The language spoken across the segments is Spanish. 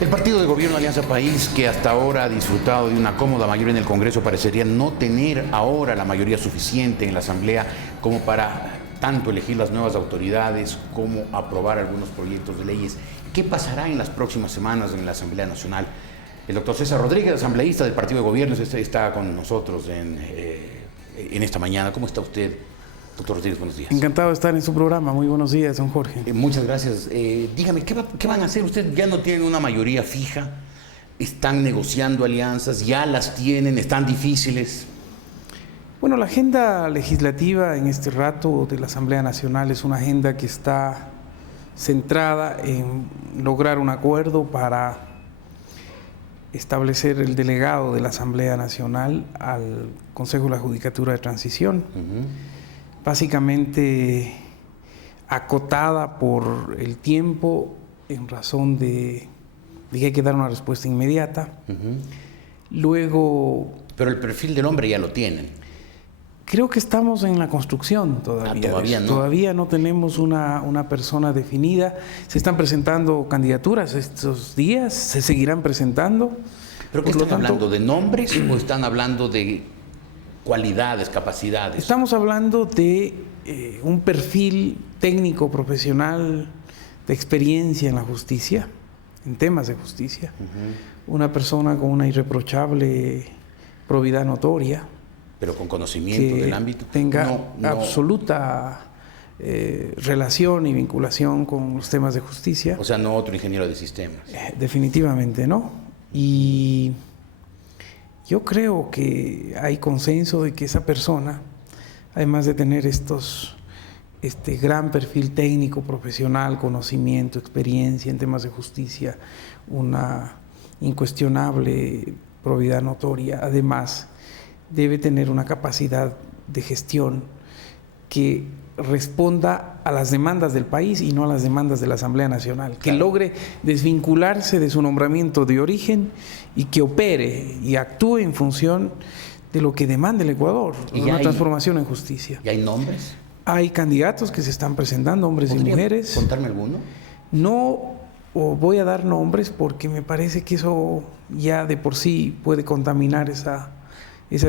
El partido de gobierno Alianza País, que hasta ahora ha disfrutado de una cómoda mayoría en el Congreso, parecería no tener ahora la mayoría suficiente en la Asamblea como para tanto elegir las nuevas autoridades como aprobar algunos proyectos de leyes. ¿Qué pasará en las próximas semanas en la Asamblea Nacional? El doctor César Rodríguez, asambleísta del partido de gobierno, está con nosotros en esta mañana. ¿Cómo está usted, doctor Rodríguez? Buenos días. Encantado de estar en su programa. Muy buenos días, don Jorge. Muchas gracias. Dígame, ¿qué van a hacer? Ustedes ya no tienen una mayoría fija, están negociando alianzas, ya las tienen, están difíciles. Bueno, la agenda legislativa en este rato de la Asamblea Nacional es una agenda que está centrada en lograr un acuerdo para establecer el delegado de la Asamblea Nacional al Consejo de la Judicatura de Transición. Básicamente acotada por el tiempo en razón de que hay que dar una respuesta inmediata. Luego... Pero el perfil del hombre ya lo tienen. Creo que estamos en la construcción todavía. Todavía no. Todavía no tenemos una persona definida. Se están presentando candidaturas estos días, se seguirán presentando. ¿Pero qué están hablando? ¿De nombres o están hablando de cualidades, capacidades? Estamos hablando de un perfil técnico, profesional, de experiencia en la justicia, en temas de justicia. Una persona con una irreprochable probidad notoria. Pero con conocimiento del ámbito. Tenga absoluta relación y vinculación con los temas de justicia. O sea, no otro ingeniero de sistemas. Definitivamente no. Y yo creo que hay consenso de que esa persona, además de tener este gran perfil técnico, profesional, conocimiento, experiencia en temas de justicia, una incuestionable probidad notoria, además debe tener una capacidad de gestión que responda a las demandas del país y no a las demandas de la Asamblea Nacional, que logre desvincularse de su nombramiento de origen y que opere y actúe en función de lo que demanda el Ecuador, una transformación en justicia. ¿Y hay nombres? Hay candidatos que se están presentando, hombres y mujeres. ¿Contarme alguno? No voy a dar nombres porque me parece que eso ya de por sí puede contaminar esa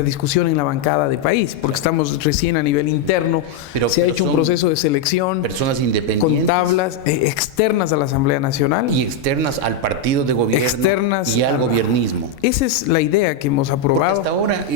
discusión en la bancada de país, porque estamos recién a nivel interno, se ha hecho un proceso de selección, personas independientes, con tablas externas a la Asamblea Nacional y externas al partido de gobierno y al gobiernismo. Esa es la idea que hemos aprobado. Porque hasta ahora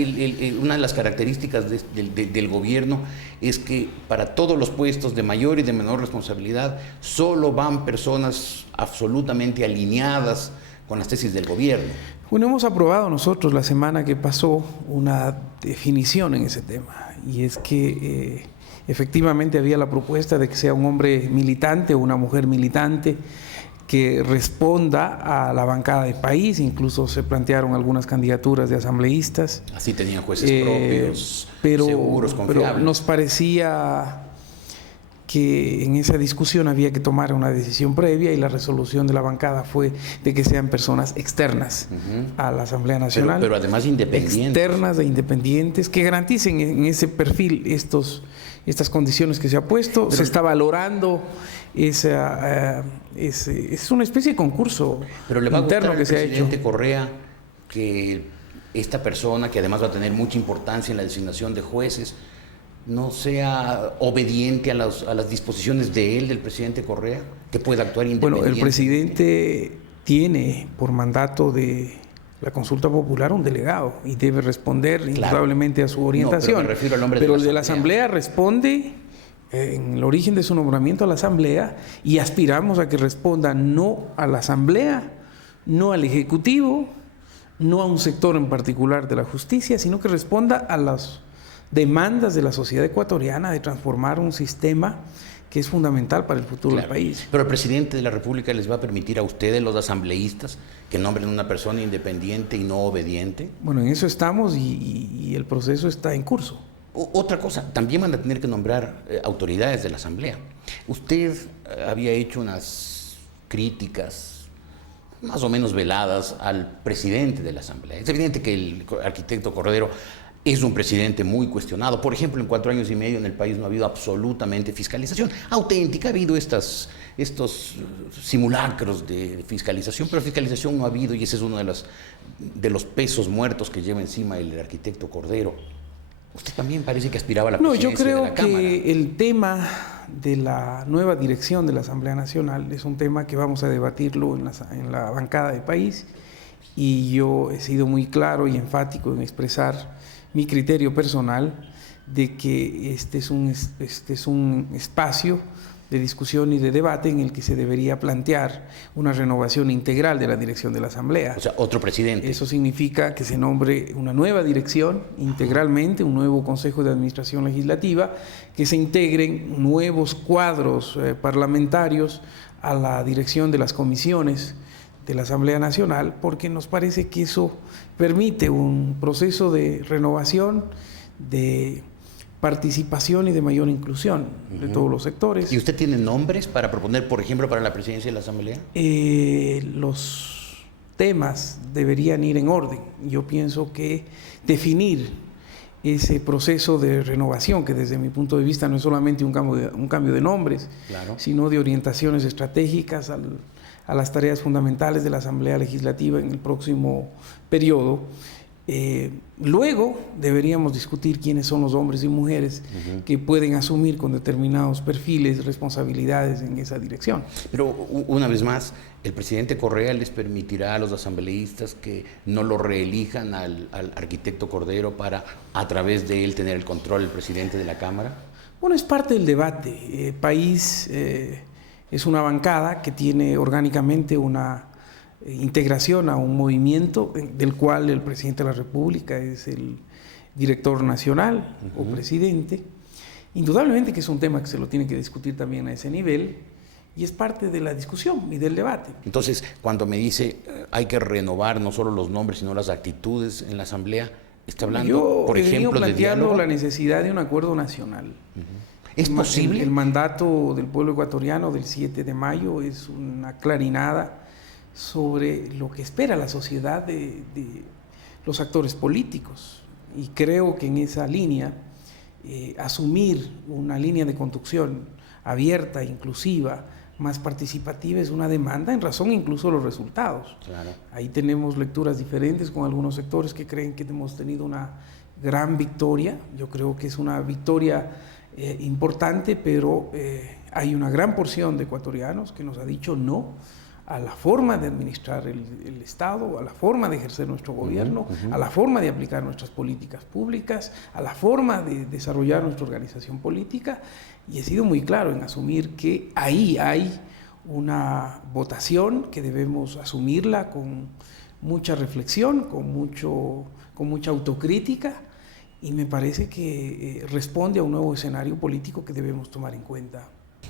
una de las características del gobierno es que para todos los puestos de mayor y de menor responsabilidad solo van personas absolutamente alineadas con las tesis del gobierno. Bueno, hemos aprobado nosotros la semana que pasó una definición en ese tema, y es que efectivamente había la propuesta de que sea un hombre militante o una mujer militante que responda a la bancada del país. Incluso se plantearon algunas candidaturas de asambleístas. Así tenían jueces propios, seguros, confiables. Pero nos parecía que en esa discusión había que tomar una decisión previa, y la resolución de la bancada fue de que sean personas externas a la Asamblea Nacional. Pero además independientes. Externas e independientes, que garanticen en ese perfil estas condiciones que se ha puesto. Se está valorando es una especie de concurso interno que se ha hecho. Presidente Correa que esta persona, que además va a tener mucha importancia en la designación de jueces, no sea obediente a las disposiciones del presidente Correa, que pueda actuar independientemente? Bueno, el presidente tiene por mandato de la consulta popular un delegado y debe responder indudablemente a su orientación. No, pero me refiero al nombre pero el de la Asamblea responde en el origen de su nombramiento a la Asamblea, y aspiramos a que responda no a la Asamblea, no al Ejecutivo, no a un sector en particular de la justicia, sino que responda a las demandas de la sociedad ecuatoriana de transformar un sistema que es fundamental para el futuro del país. Pero el presidente de la República les va a permitir a ustedes, los asambleístas, que nombren una persona independiente y no obediente. Bueno, en eso estamos, y el proceso está en curso. Otra cosa, también van a tener que nombrar autoridades de la Asamblea. Usted había hecho unas críticas más o menos veladas al presidente de la Asamblea. Es evidente que el arquitecto Cordero Es un presidente muy cuestionado. Por ejemplo, en 4 años y medio en el país no ha habido absolutamente fiscalización auténtica. Ha habido estos simulacros de fiscalización, pero fiscalización no ha habido, y ese es uno de los pesos muertos que lleva encima el arquitecto Cordero. Usted también parece que aspiraba a la presidencia de la Cámara. Yo creo que el tema de la nueva dirección de la Asamblea Nacional es un tema que vamos a debatirlo en la bancada del país, y yo he sido muy claro y enfático en expresar mi criterio personal de que este es un espacio de discusión y de debate en el que se debería plantear una renovación integral de la dirección de la Asamblea. O sea, otro presidente. Eso significa que se nombre una nueva dirección integralmente, un nuevo Consejo de Administración Legislativa, que se integren nuevos cuadros parlamentarios a la dirección de las comisiones de la Asamblea Nacional, porque nos parece que eso permite un proceso de renovación, de participación y de mayor inclusión de todos los sectores. ¿Y usted tiene nombres para proponer, por ejemplo, para la presidencia de la Asamblea? Los temas deberían ir en orden. Yo pienso que definir ese proceso de renovación, que desde mi punto de vista no es solamente un cambio de nombres, claro, sino de orientaciones estratégicas a las tareas fundamentales de la Asamblea Legislativa en el próximo periodo. Luego deberíamos discutir quiénes son los hombres y mujeres que pueden asumir con determinados perfiles responsabilidades en esa dirección. Pero una vez más, ¿el presidente Correa les permitirá a los asambleístas que no lo reelijan al arquitecto Cordero para, a través de él, tener el control del presidente de la Cámara? Bueno, es parte del debate. País es una bancada que tiene orgánicamente una integración a un movimiento del cual el presidente de la República es el director nacional o presidente. Indudablemente que es un tema que se lo tiene que discutir también a ese nivel, y es parte de la discusión y del debate. Entonces, cuando me dice hay que renovar no solo los nombres, sino las actitudes en la Asamblea, está hablando, por ejemplo, de diálogo. La necesidad de un acuerdo nacional. ¿Es posible? El mandato del pueblo ecuatoriano del 7 de mayo es una clarinada sobre lo que espera la sociedad de los actores políticos, y creo que en esa línea asumir una línea de conducción abierta, inclusiva, más participativa es una demanda en razón incluso de los resultados. Claro. Ahí tenemos lecturas diferentes con algunos sectores que creen que hemos tenido una gran victoria. Yo creo que es una victoria importante, pero hay una gran porción de ecuatorianos que nos ha dicho no a la forma de administrar el Estado, a la forma de ejercer nuestro gobierno, a la forma de aplicar nuestras políticas públicas, a la forma de desarrollar nuestra organización política, y he sido muy claro en asumir que ahí hay una votación que debemos asumirla con mucha reflexión, con mucha autocrítica, y me parece que responde a un nuevo escenario político que debemos tomar en cuenta.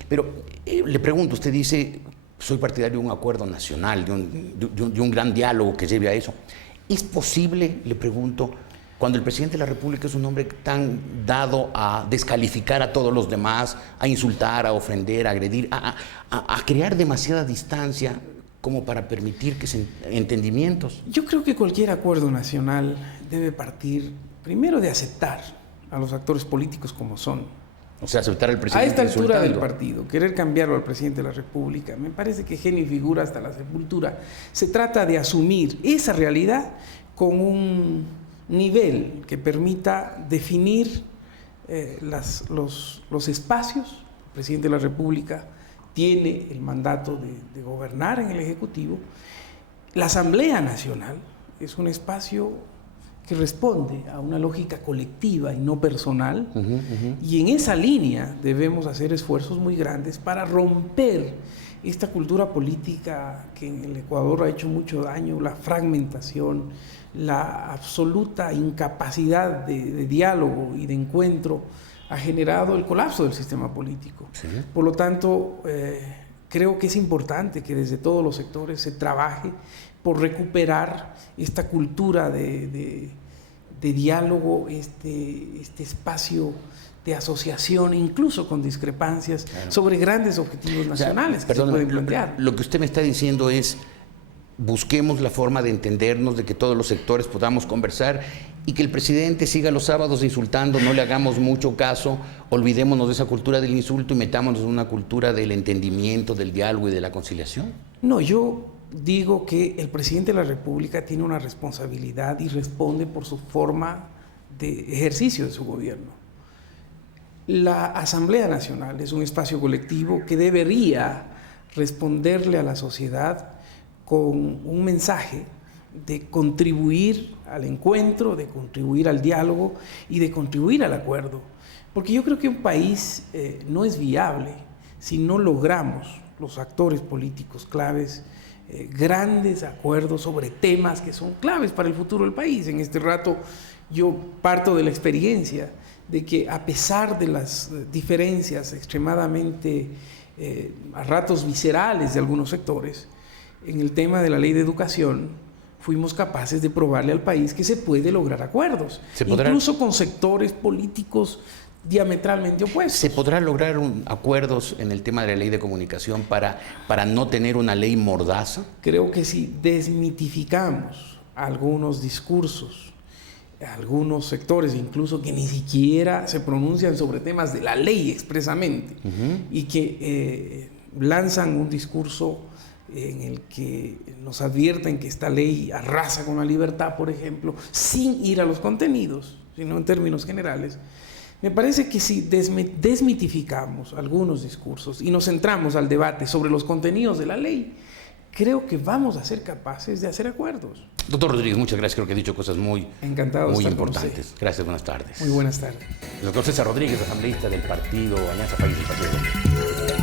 Pero le pregunto, usted dice: soy partidario de un acuerdo nacional, de un gran diálogo que lleve a eso. ¿Es posible, le pregunto, cuando el presidente de la República es un hombre tan dado a descalificar a todos los demás, a insultar, a ofender, a agredir, a crear demasiada distancia como para permitir que se entendimientos? Yo creo que cualquier acuerdo nacional debe partir primero de aceptar a los actores políticos como son. O sea, aceptar al presidente. A esta altura del partido, querer cambiarlo al presidente de la República, me parece que genio y figura hasta la sepultura. Se trata de asumir esa realidad con un nivel que permita definir los espacios. El presidente de la República tiene el mandato de gobernar en el Ejecutivo. La Asamblea Nacional es un espacio que responde a una lógica colectiva y no personal, y en esa línea debemos hacer esfuerzos muy grandes para romper esta cultura política que en el Ecuador ha hecho mucho daño, la fragmentación, la absoluta incapacidad de diálogo y de encuentro ha generado el colapso del sistema político. Sí. Por lo tanto, creo que es importante que desde todos los sectores se trabaje por recuperar esta cultura de diálogo, este espacio de asociación, incluso con discrepancias, claro, sobre grandes objetivos nacionales que se pueden plantear. Lo que usted me está diciendo es: busquemos la forma de entendernos, de que todos los sectores podamos conversar y que el presidente siga los sábados insultando, no le hagamos mucho caso, olvidémonos de esa cultura del insulto y metámonos en una cultura del entendimiento, del diálogo y de la conciliación? No, yo digo que el presidente de la República tiene una responsabilidad y responde por su forma de ejercicio de su gobierno. La Asamblea Nacional es un espacio colectivo que debería responderle a la sociedad con un mensaje de contribuir al encuentro, de contribuir al diálogo y de contribuir al acuerdo. Porque yo creo que un país no es viable si no logramos, los actores políticos claves, grandes acuerdos sobre temas que son claves para el futuro del país. En este rato yo parto de la experiencia de que a pesar de las diferencias extremadamente a ratos viscerales de algunos sectores, en el tema de la ley de educación fuimos capaces de probarle al país que se puede lograr acuerdos, incluso con sectores políticos diametralmente opuestos. ¿Se podrá lograr acuerdos en el tema de la ley de comunicación para no tener una ley mordaza? Creo que si desmitificamos algunos discursos, algunos sectores incluso que ni siquiera se pronuncian sobre temas de la ley expresamente, y que lanzan un discurso en el que nos advierten que esta ley arrasa con la libertad, por ejemplo, sin ir a los contenidos, sino en términos generales. Me parece que si desmitificamos algunos discursos y nos centramos al debate sobre los contenidos de la ley, creo que vamos a ser capaces de hacer acuerdos. Doctor Rodríguez, muchas gracias. Creo que he dicho cosas muy importantes. Gracias, buenas tardes. Muy buenas tardes. El doctor César Rodríguez, asambleísta del partido Alianza País del Partido.